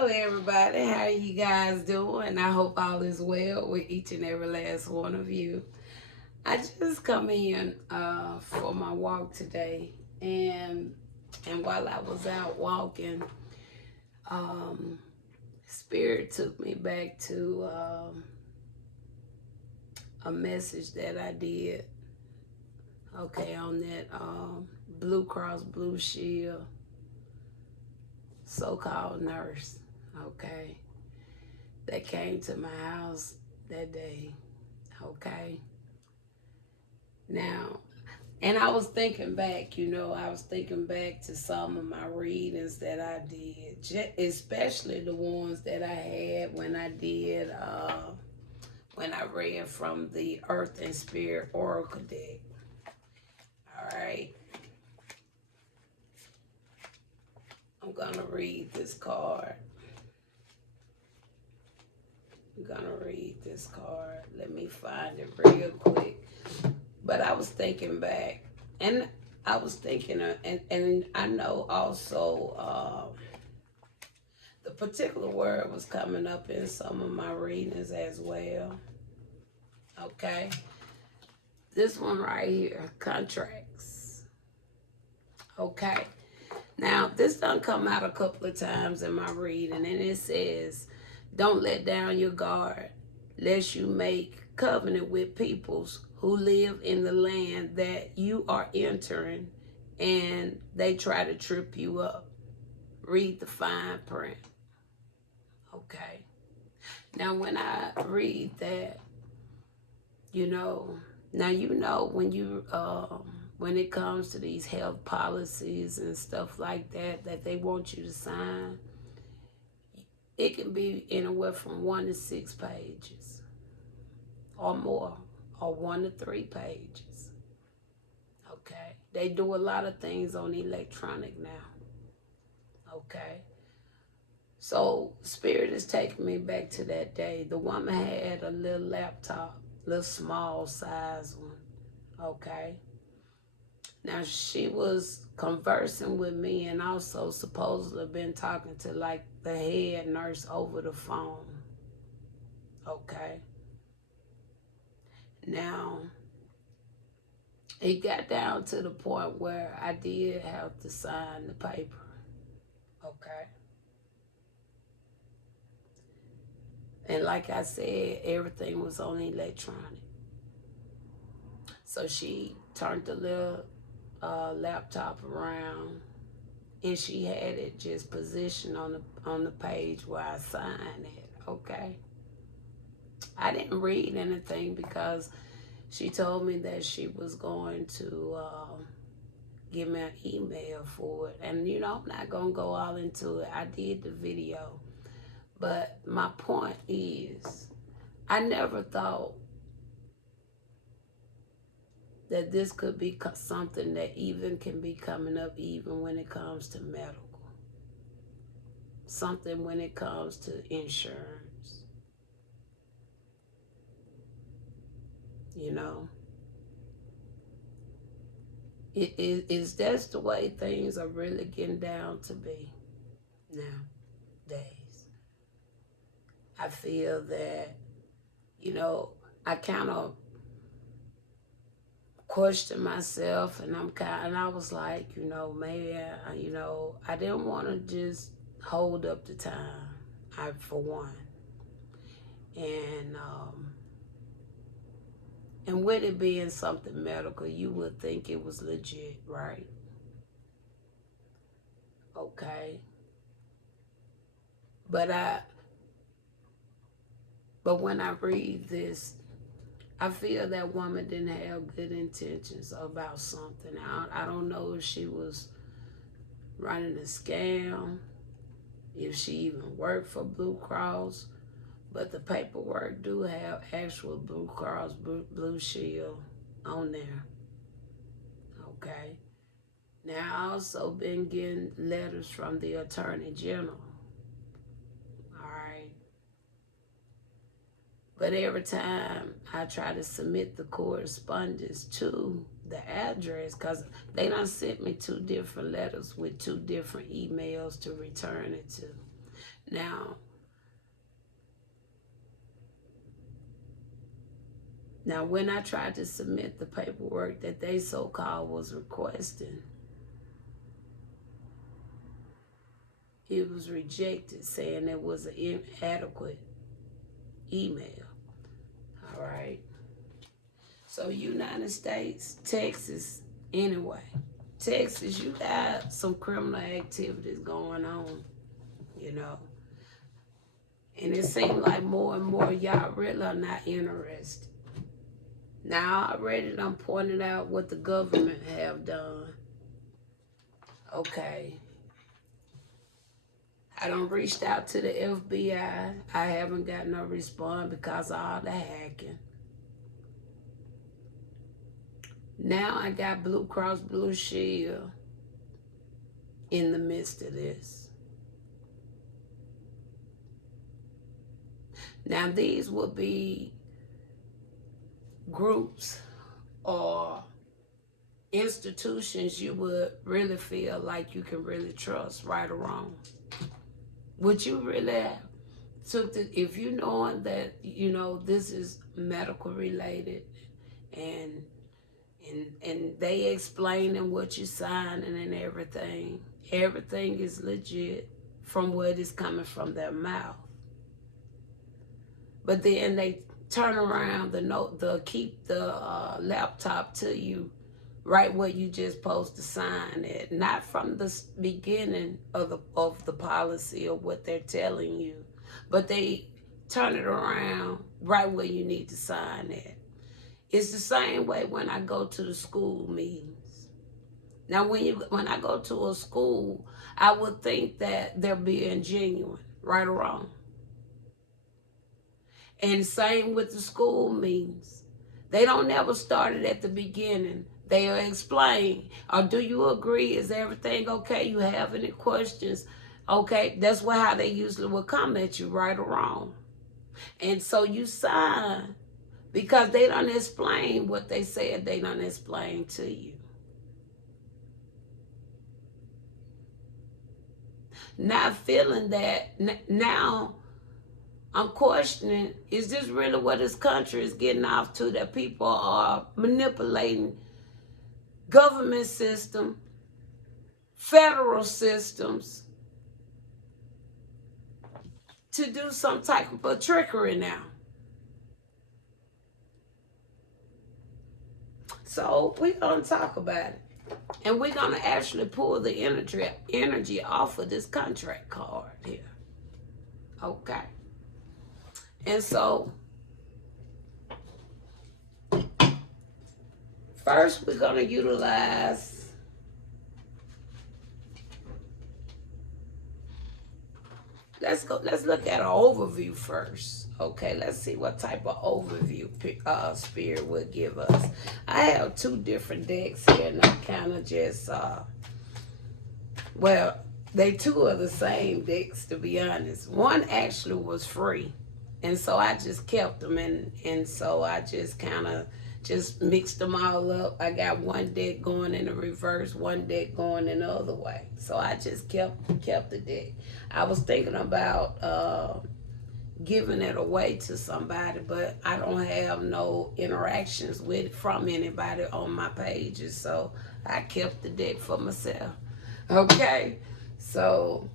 Hello, everybody. How you guys doing? I hope all is well with each and every last one of you. I just come in for my walk today, and while I was out walking, um, Spirit took me back to a message that I did. Okay, on that Blue Cross Blue Shield so-called nurse. Okay, that came to my house that day. Okay. Now, and I was thinking back, I was thinking back to some of my readings that I did, especially the ones that I had when I did, when I read from the Earth and Spirit Oracle deck. All right. I'm going to read this card. Let me find it real quick. But I was thinking back, and I was thinking, and I know also the particular word was coming up in some of my readings as well. Okay. This one right here, contracts. Okay. Now, this done come out a couple of times in my reading, and it says, don't let down your guard, lest you make covenant with peoples who live in the land that you are entering, and they try to trip you up. Read the fine print. Okay. Now, when I read that, now when it comes to these health policies and stuff like that they want you to sign, it can be anywhere from 1 to 6 pages or more, or 1 to 3 pages. Okay. They do a lot of things on electronic now. Okay. So Spirit is taking me back to that day. The woman had a little laptop, little small size one. Okay. Now she was conversing with me and also supposedly been talking to like the head nurse over the phone. Okay. Now, it got down to the point where I did have to sign the paper. Okay. And like I said, everything was on electronic. So she turned the little laptop around, and she had it just positioned on the page where I signed it. Okay. I didn't read anything because she told me that she was going to give me an email for it. And I'm not going to go all into it. I did the video. But my point is, I never thought that this could be something that even can be coming up even when it comes to medical. Something when it comes to insurance. That's the way things are really getting down to be nowadays. I feel that, I kind of question myself, and I was like, maybe I didn't want to just hold up the time, for one. And with it being something medical, you would think it was legit, right? Okay. But when I read this, I feel that woman didn't have good intentions about something. I don't know if she was running a scam, if she even worked for Blue Cross, but the paperwork do have actual Blue Cross Blue Shield on there. Okay. Now, I also been getting letters from the Attorney General. All right. But every time I try to submit the correspondence to the address, because they done sent me 2 different letters with 2 different emails to return it to. Now, when I tried to submit the paperwork that they so-called was requesting, it was rejected, saying it was an inadequate email. All right. So United States, Texas, anyway. Texas, you got some criminal activities going on, you know. And it seems like more and more y'all really are not interested. Now, I already done pointed out what the government have done. Okay. I done reached out to the FBI. I haven't got no response because of all the hacking. Now I got Blue Cross Blue Shield in the midst of this. Now these will be groups or institutions you would really feel like you can really trust, right or wrong. Would you really took the, if you knowing that, you know, this is medical related and they explaining what you're signing and everything is legit from what is coming from their mouth. But then they turn around the keep the laptop to you right where you just supposed to sign it, not from the beginning of the policy or what they're telling you, but they turn it around right where you need to sign it. It's the same way when I go to the school meetings. Now, when I go to a school, I would think that they're being genuine, right or wrong. And same with the school meetings. They don't never start it at the beginning. They'll explain, or do you agree? Is everything okay? You have any questions? Okay, that's how they usually will come at you, right or wrong. And so you sign because they don't explain what they said they don't explain to you. Not feeling that now, I'm questioning, is this really what this country is getting off to, that people are manipulating government system, federal systems to do some type of trickery now? So we're going to talk about it. And we're going to actually pull the energy off of this contract card here. Okay. And so, first we're going to utilize let's look at an overview first. Okay, let's see what type of overview Spirit would give us. I have two different decks here, and I kind of just, well, they two are the same decks, to be honest. One actually was free, and so I just kept them, and so I just kind of just mixed them all up. I got one deck going in the reverse, one deck going in the other way. So I just kept the deck. I was thinking about giving it away to somebody, but I don't have no interactions from anybody on my pages, so I kept the deck for myself. Okay, so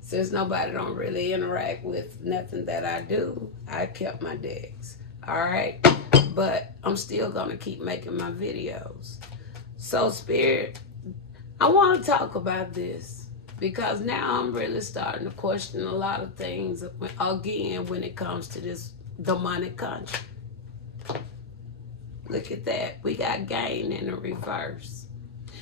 since nobody don't really interact with nothing that I do, I kept my decks. All right, but I'm still gonna keep making my videos. So Spirit, I want to talk about this, because now I'm really starting to question a lot of things again when it comes to this demonic country. Look at that. We got gain in the reverse.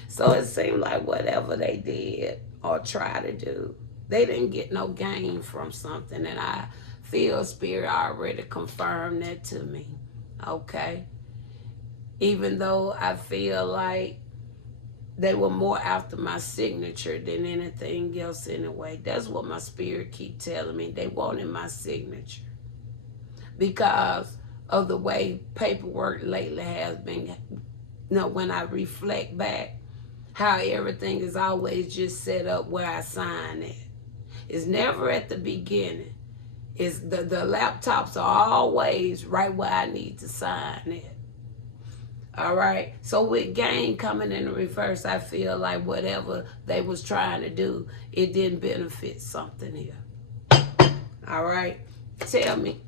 So it seemed like whatever they did or tried to do, they didn't get no gain from something. And I feel Spirit already confirmed that to me. Okay? Even though I feel like they were more after my signature than anything else anyway. That's what my Spirit keep telling me. They wanted my signature because of the way paperwork lately has been. You know, when I reflect back, how everything is always just set up where I sign it. It's never at the beginning. It's the laptops are always right where I need to sign it. All right. So with game coming in the reverse, I feel like whatever they was trying to do, it didn't benefit something here. All right. Tell me.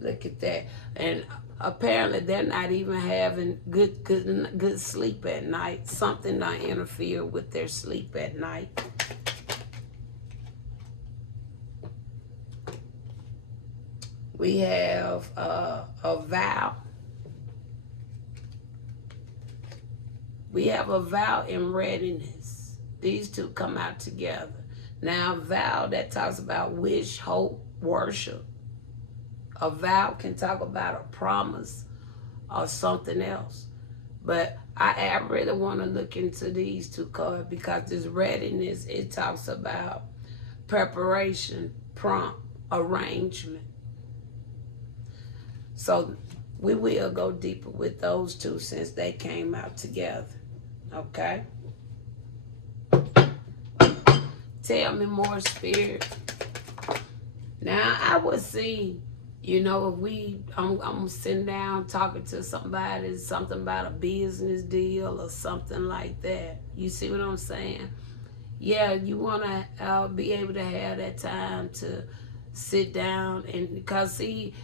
Look at that. And apparently they're not even having good sleep at night. Something not interfere with their sleep at night. We have a vow. We have a vow in readiness. These two come out together. Now, a vow that talks about wish, hope, worship. A vow can talk about a promise or something else. But I really want to look into these two cards because this readiness, it talks about preparation, prompt, arrangement. So we will go deeper with those two since they came out together. Okay? Tell me more, Spirit. Now, I would see, you know, if I'm sitting down talking to somebody, something about a business deal or something like that. You see what I'm saying? Yeah, you want to be able to have that time to sit down and, because see,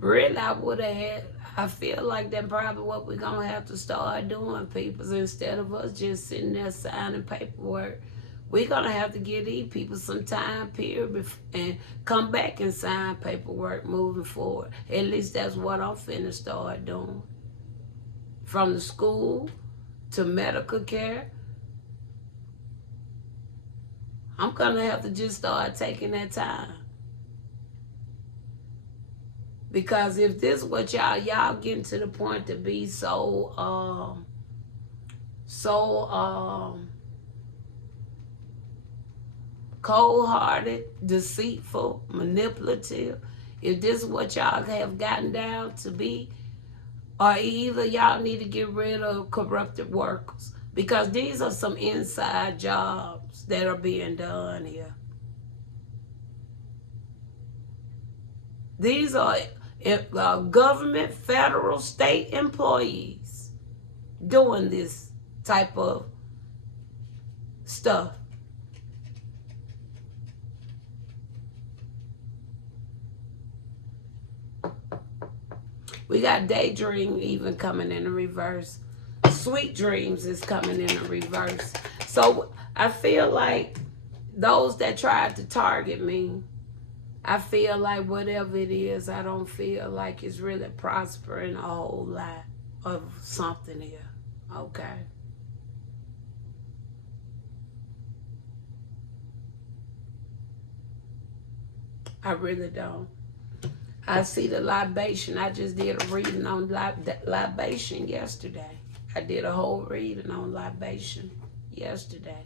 really I feel like that's probably what we're going to have to start doing, people. Instead of us just sitting there signing paperwork, we're going to have to give these people some time period and come back and sign paperwork moving forward. At least that's what I'm finna start doing. From the school to medical care, I'm going to have to just start taking that time. Because if this is what y'all getting to the point to be so cold-hearted, deceitful, manipulative, if this is what y'all have gotten down to be, or either y'all need to get rid of corrupted workers, because these are some inside jobs that are being done here. These are government, federal, state employees doing this type of stuff. We got daydream even coming in the reverse. Sweet dreams is coming in the reverse. So I feel like those that tried to target me, I feel like whatever it is, I don't feel like it's really prospering a whole lot of something here. Okay. I really don't. I see the libation. I just did a reading on libation yesterday. I did a whole reading on libation yesterday.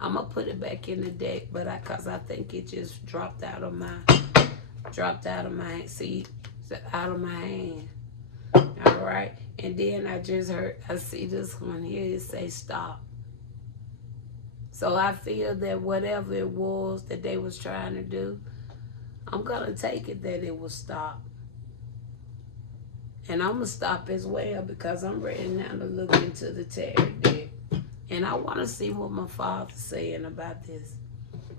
I'm going to put it back in the deck, but because I think it just dropped out of my see, out of my hand. All right. And then I see this one here, it say stop. So I feel that whatever it was that they was trying to do, I'm going to take it that it will stop. And I'm going to stop as well because I'm ready now to look into the tarot deck. And I want to see what my father's saying about this.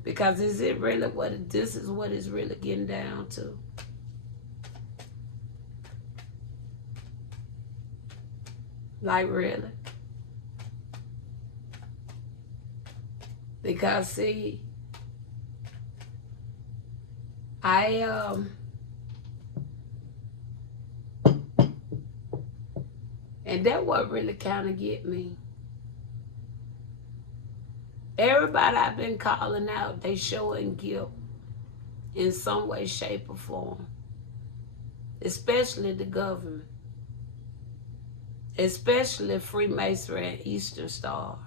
Because is it really this is what it's really getting down to? Like, really? Because, see, and that what really kind of get me. Everybody I've been calling out, they showing guilt in some way, shape, or form. Especially the government. Especially Freemasonry and Eastern Stars.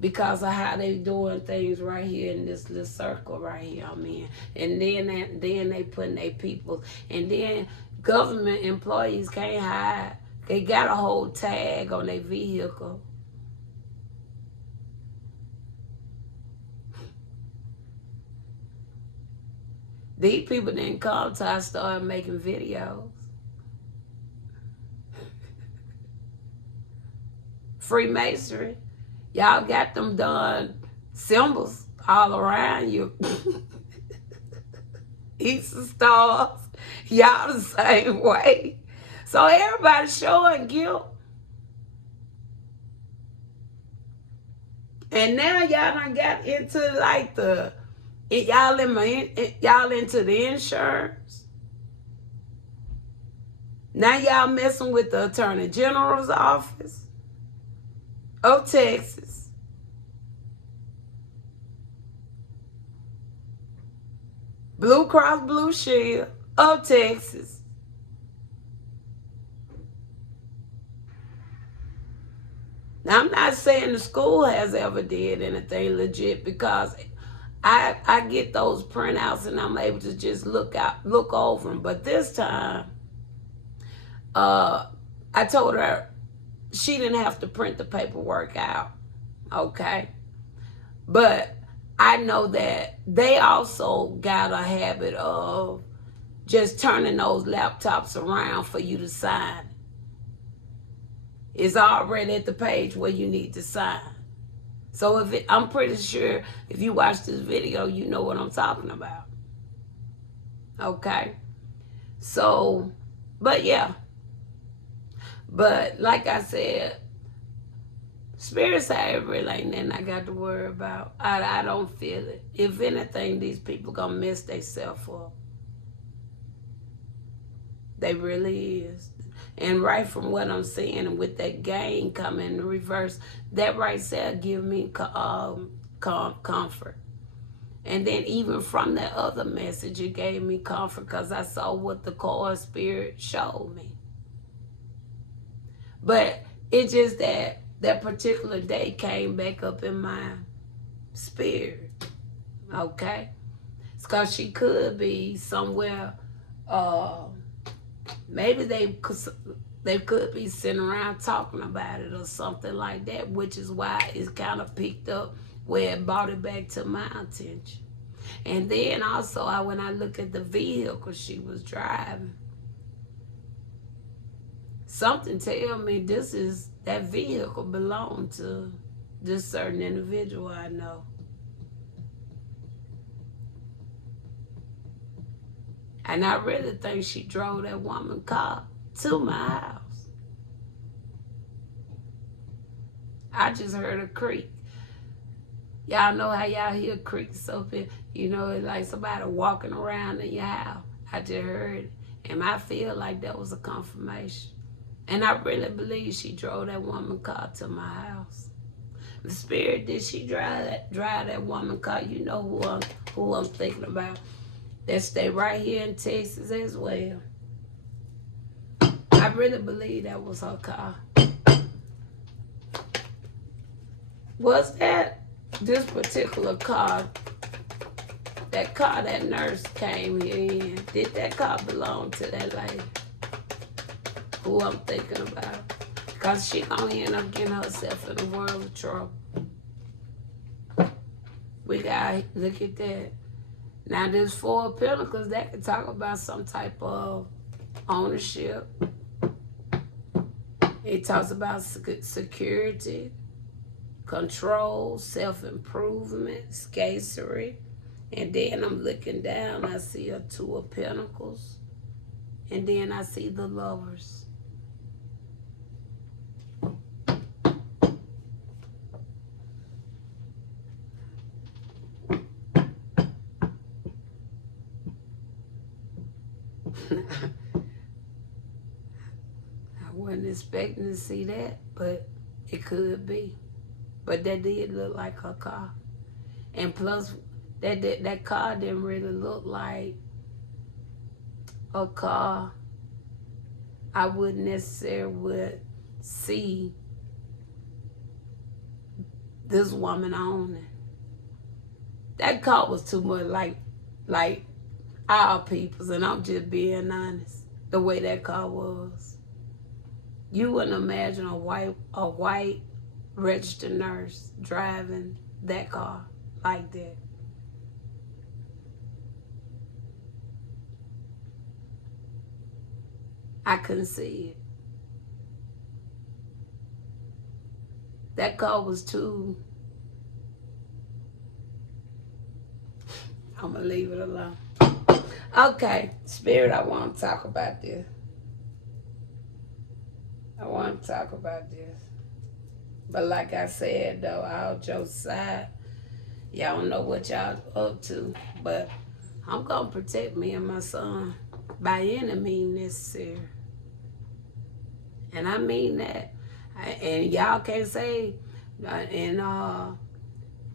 Because of how they doing things right here in this little circle right here I'm in. And then they putting their people. And then government employees can't hide. They got a whole tag on their vehicle. These people didn't come till I started making videos. Freemasonry. Y'all got them done symbols all around you. Easter stars. Y'all the same way. So everybody showing guilt. And now y'all done got into like y'all into the insurance. Now y'all messing with the Attorney General's office of Texas. Blue Cross Blue Shield of Texas. Now I'm not saying the school has ever did anything legit, because I get those printouts and I'm able to just look over them. But this time, I told her she didn't have to print the paperwork out, okay? But I know that they also got a habit of just turning those laptops around for you to sign. It's already at the page where you need to sign. So I'm pretty sure if you watch this video, you know what I'm talking about. Okay? So, but yeah. But like I said, Spirit side really ain't nothing I got to worry about. I don't feel it. If anything, these people gonna mess themselves up. They really is. And right from what I'm seeing, and with that gain coming in reverse, that right there give me comfort. And then even from that other message, it gave me comfort because I saw what the core spirit showed me. But it's just that particular day came back up in my spirit, okay? It's because she could be somewhere, maybe they could be sitting around talking about it or something like that, which is why it's kind of picked up where it brought it back to my attention. And then also, when I look at the vehicle she was driving, something tell me that vehicle belonged to this certain individual I know. And I really think she drove that woman's car to my house. I just heard a creak. Y'all know how y'all hear creaks up in, it's like somebody walking around in your house. I just heard it. And I feel like that was a confirmation. And I really believe she drove that woman's car to my house. The spirit, did she drive that woman's car? You know who I'm thinking about. That stay right here in Texas as well. I really believe that was her car. Was that this particular car, that car that nurse came here in, did that car belong to that lady who I'm thinking about? Because she gonna end up getting herself in a world of trouble. We gotta look at that. Now, there's 4 of Pentacles that can talk about some type of ownership. It talks about security, control, self-improvement, scarcity. And then I'm looking down, I see a 2 of Pentacles. And then I see the Lovers. I wasn't expecting to see that, but it could be. But that did look like her car. And plus, that car didn't really look like a car I wouldn't necessarily see this woman owning. That car was too much like our people's, and I'm just being honest, the way that car was. You wouldn't imagine a white registered nurse driving that car like that. I couldn't see it. That car was too... I'm going to leave it alone. Okay, Spirit, I want to talk about this. I want to talk about this. But like I said, though, all jokes aside, y'all don't know what y'all up to. But I'm going to protect me and my son by any means necessary. And I mean that. And y'all can't say, and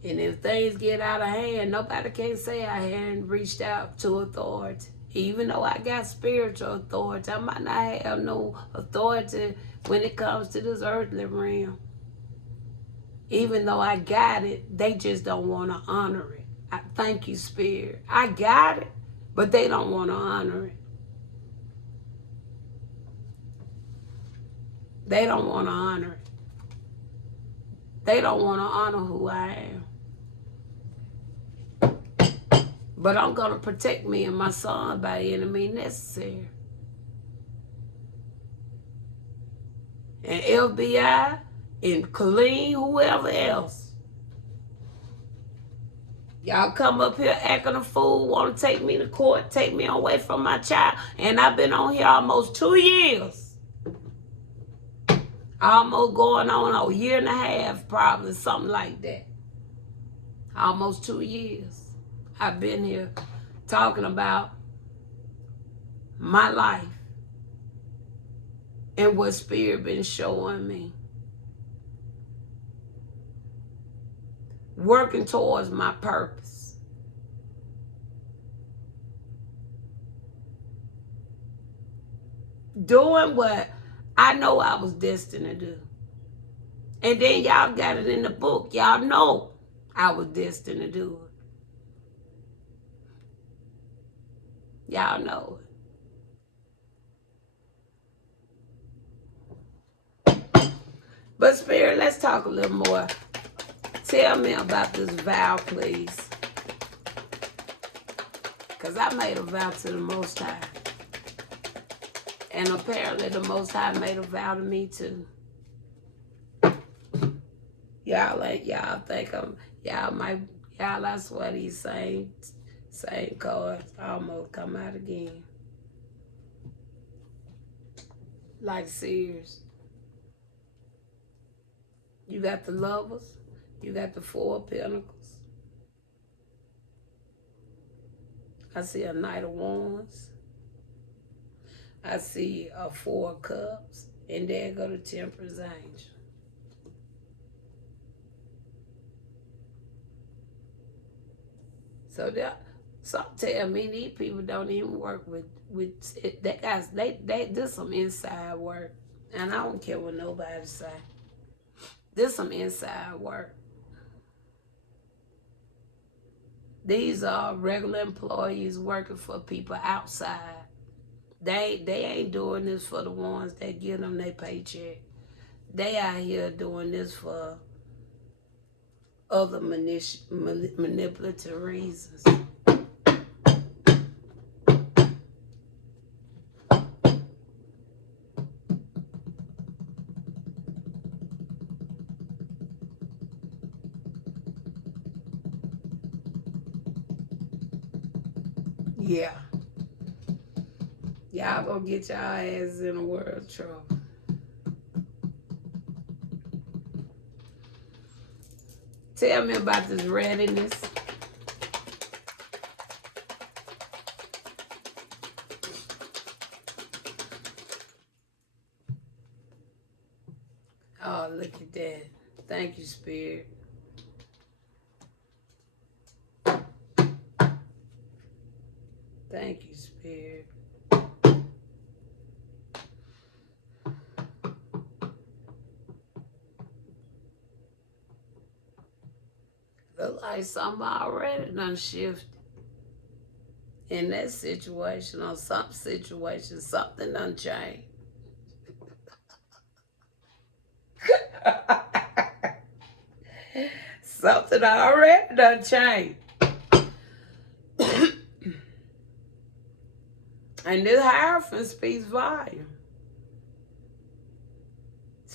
if things get out of hand, nobody can say I hadn't reached out to authority. Even though I got spiritual authority, I might not have no authority when it comes to this earthly realm. Even though I got it, they just don't want to honor it. Thank you, Spirit. I got it, but they don't want to honor it. They don't want to honor it. They don't want to honor who I am. But I'm going to protect me and my son by any means necessary. And FBI and Colleen, whoever else. Y'all come up here acting a fool, want to take me to court, take me away from my child. And I've been on here almost 2 years. Almost going on a year and a half, probably, something like that. Almost 2 years. I've been here talking about my life and what Spirit been showing me. Working towards my purpose. Doing what I know I was destined to do. And then y'all got it in the book. Y'all know I was destined to do it. Y'all know it. But Spirit, let's talk a little more. Tell me about this vow, please. Because I made a vow to the Most High. And apparently the Most High made a vow to me too. Y'all think I swear these same cards almost come out again. Like serious. You got the Lovers. You got the Four of Pentacles. I see a Knight of Wands. I see a Four of Cups. And there go the Temperance Angel. So some tell me these people don't even work with that guys. They do some inside work, and I don't care what nobody say. This some inside work. These are regular employees working for people outside. They ain't doing this for the ones that give them their paycheck. They out here doing this for other manipulative reasons. Yeah. Y'all gonna get y'all asses in a world of trouble. Tell me about this readiness. Oh, look at that. Thank you, Spirit. Thank you, Spirit. Look like something already done shifted in that situation or some situation. Something done changed. Something already done changed. And this Hierophant speaks volume.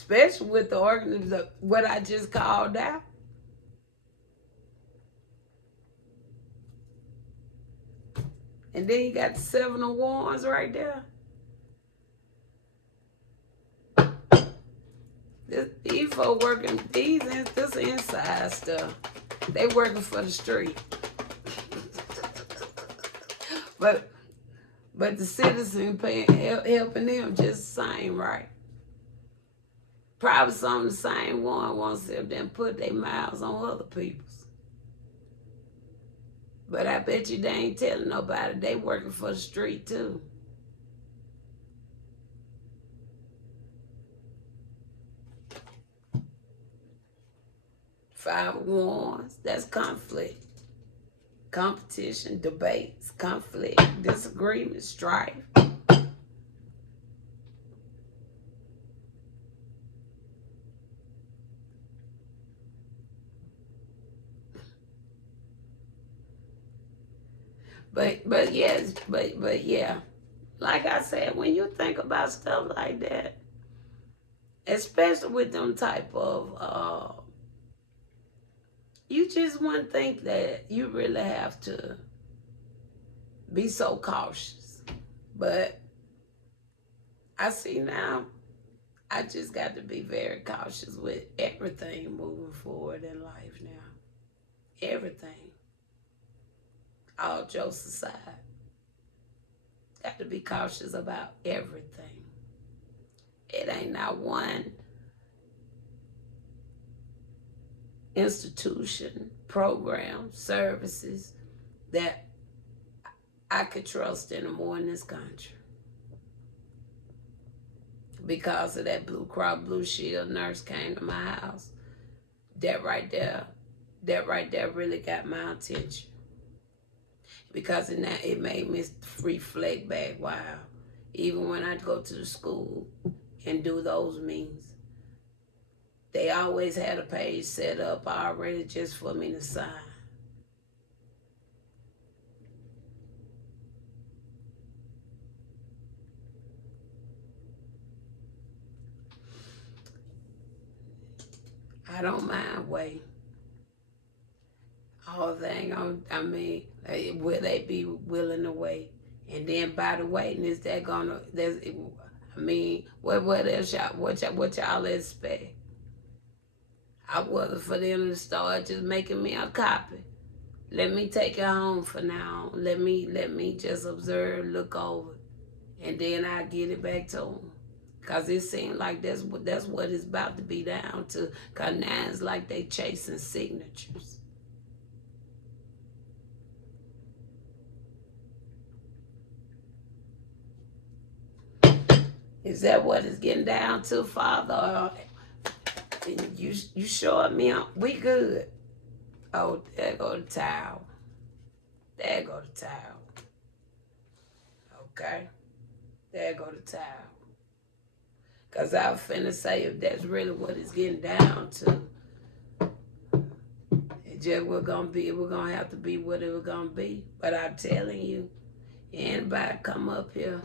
especially with the organism, what I just called out. And then you got the 7 of Wands right there. These folks working, this inside stuff. They working for the street. But the citizen helping them just the same, right? Probably some of the same one wants them put their mouths on other people's. But I bet you they ain't telling nobody. They working for the street too. Five of Wands, that's conflict. Competition, debates, conflict, disagreement, strife. But yes, but yeah. Like I said, when you think about stuff like that, especially with them type of you just wouldn't think that you really have to be so cautious. But I see now, I just got to be very cautious with everything moving forward in life now. Everything. All jokes aside. Got to be cautious about everything. It ain't not one institution, program, services that I could trust anymore in this country. Because of that Blue Cross Blue Shield nurse came to my house. That right there really got my attention. Because it made me reflect back, wow, even when I go to the school and do those meetings, they always had a page set up already just for me to sign. I don't mind waiting. Whole thing, I mean, will they be willing to wait? And then by the waiting, is that gonna? I mean, what else what y'all expect? I wasn't for them to start just making me a copy. Let me take it home for now. Let me just observe, look over, and then I get it back to them. Cause it seems like that's what it's about to be down to. Cause now it's like they chasing signatures. Is that what it's getting down to, Father? You showed me we good. Oh, there go the towel. There go the towel. Okay. There go the towel. Because I was finna say, if that's really what it's getting down to, it just we're gonna have to be what it was gonna be. But I'm telling you, anybody come up here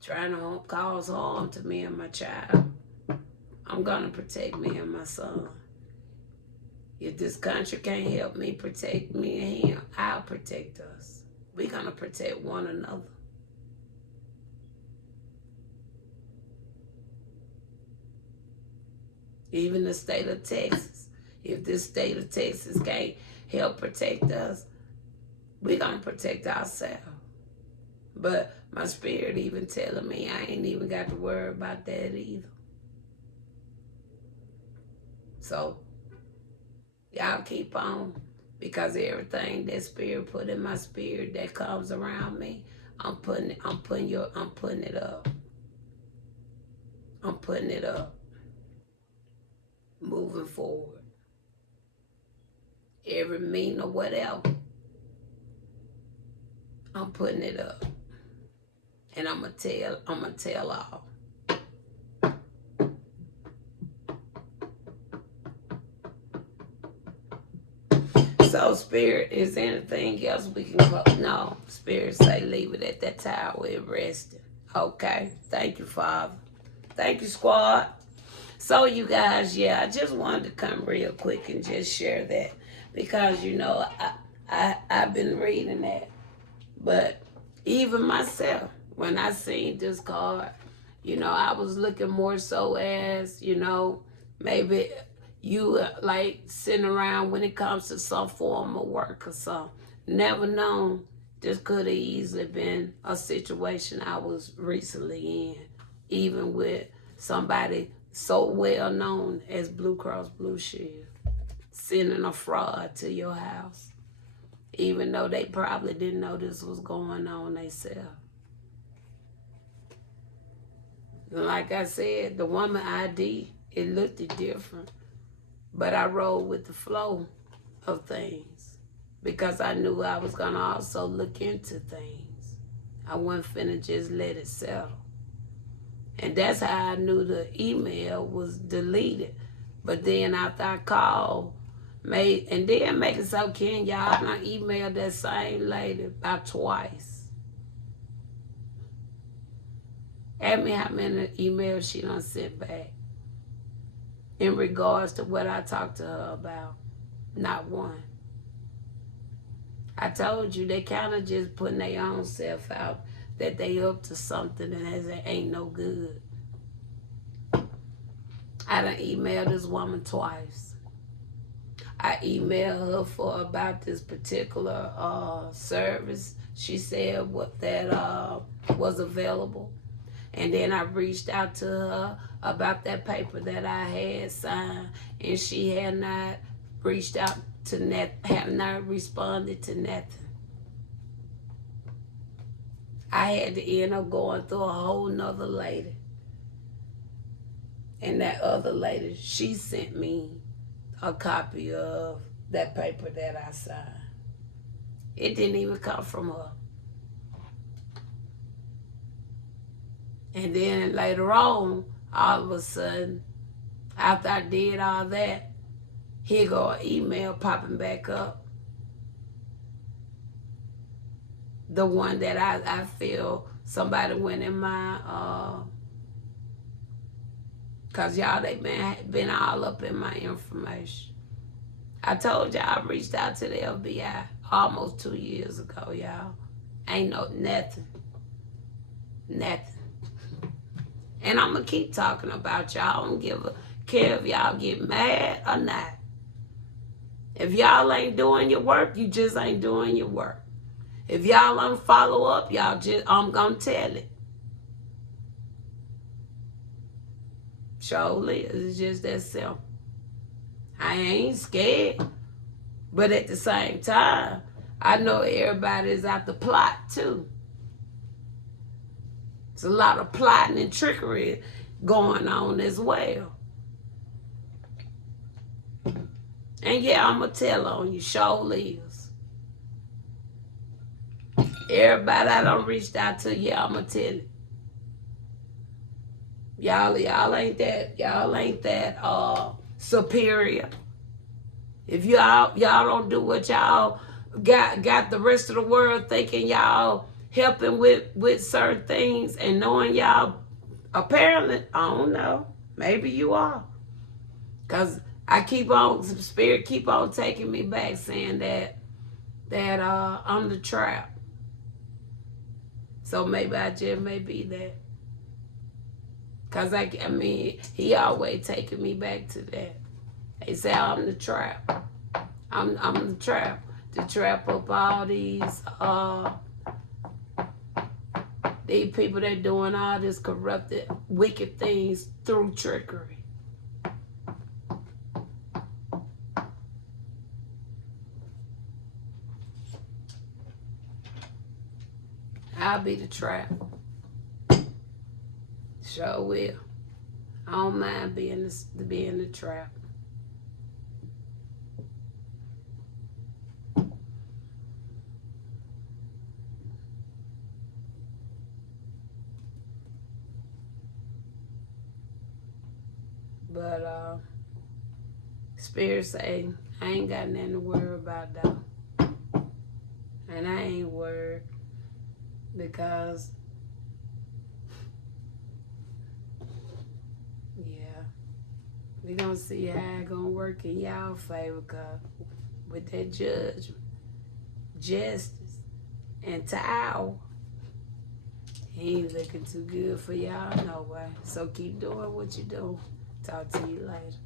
trying to cause harm to me and my child, I'm gonna protect me and my son. If this country can't help me protect me and him, I'll protect us. We're gonna protect one another. Even the state of Texas. If this state of Texas can't help protect us, we're gonna protect ourselves. But my spirit even telling me I ain't even got to worry about that either. So y'all keep on, because everything that spirit put in my spirit that comes around me, I'm putting it up. I'm putting it up. Moving forward. Every meeting or whatever, I'm putting it up. And I'm gonna tell all. So, Spirit, is anything else we can go? No, Spirit say leave it at that towel, it resting. Okay, thank you, Father. Thank you, squad. So you guys, yeah, I just wanted to come real quick and just share that because I've been reading that, but even myself when I seen this card, I was looking more so as maybe you like sitting around when it comes to some form of work or something. Never known. This could have easily been a situation I was recently in, even with somebody so well known as Blue Cross Blue Shield, sending a fraud to your house, even though they probably didn't know this was going on themselves. Like I said, the woman ID, it looked different, but I rolled with the flow of things because I knew I was going to also look into things. I wasn't finna just let it settle. And that's how I knew the email was deleted. But then after I called, make it so, Ken, y'all, I emailed that same lady about twice. Ask me how many emails she done sent back in regards to what I talked to her about. Not one. I told you they kind of just putting their own self out that they up to something and it ain't no good. I done emailed this woman twice. I emailed her for about this particular service. She said that was available. And then I reached out to her about that paper that I had signed, and she had not reached out to have not responded to nothing. I had to end up going through a whole nother lady. And that other lady, she sent me a copy of that paper that I signed. It didn't even come from her. And then later on, all of a sudden, after I did all that, here go an email popping back up. The one that I feel somebody went in my, cause y'all, they been all up in my information. I told y'all I reached out to the FBI almost 2 years ago, y'all. Ain't no nothing. And I'm going to keep talking about y'all. I don't give a care if y'all get mad or not. If y'all ain't doing your work, you just ain't doing your work. If y'all don't follow up, I'm going to tell it. Surely, it's just that simple. I ain't scared. But at the same time, I know everybody's out the plot too. There's a lot of plotting and trickery going on as well. And yeah, I'm going to tell on you, surely is. Everybody I done reached out to, yeah, I'm going to tell it. Y'all ain't that superior. If y'all don't do what y'all got the rest of the world thinking y'all helping with certain things and knowing y'all, apparently, I don't know, maybe you are. Because Spirit keep on taking me back saying that I'm the trap. So maybe I just may be that. Because I mean, he always taking me back to that. They say I'm the trap. I'm the trap. To trap up all these people that doing all this corrupted, wicked things through trickery. I'll be the trap. Sure will. I don't mind being the trap. But Spirit say, I ain't got nothing to worry about though. And I ain't worried because, yeah, We gonna see how it gonna work in y'all favor, cause with that judge, justice, and towel, he ain't looking too good for y'all no way. So keep doing what you do. Talk to you later.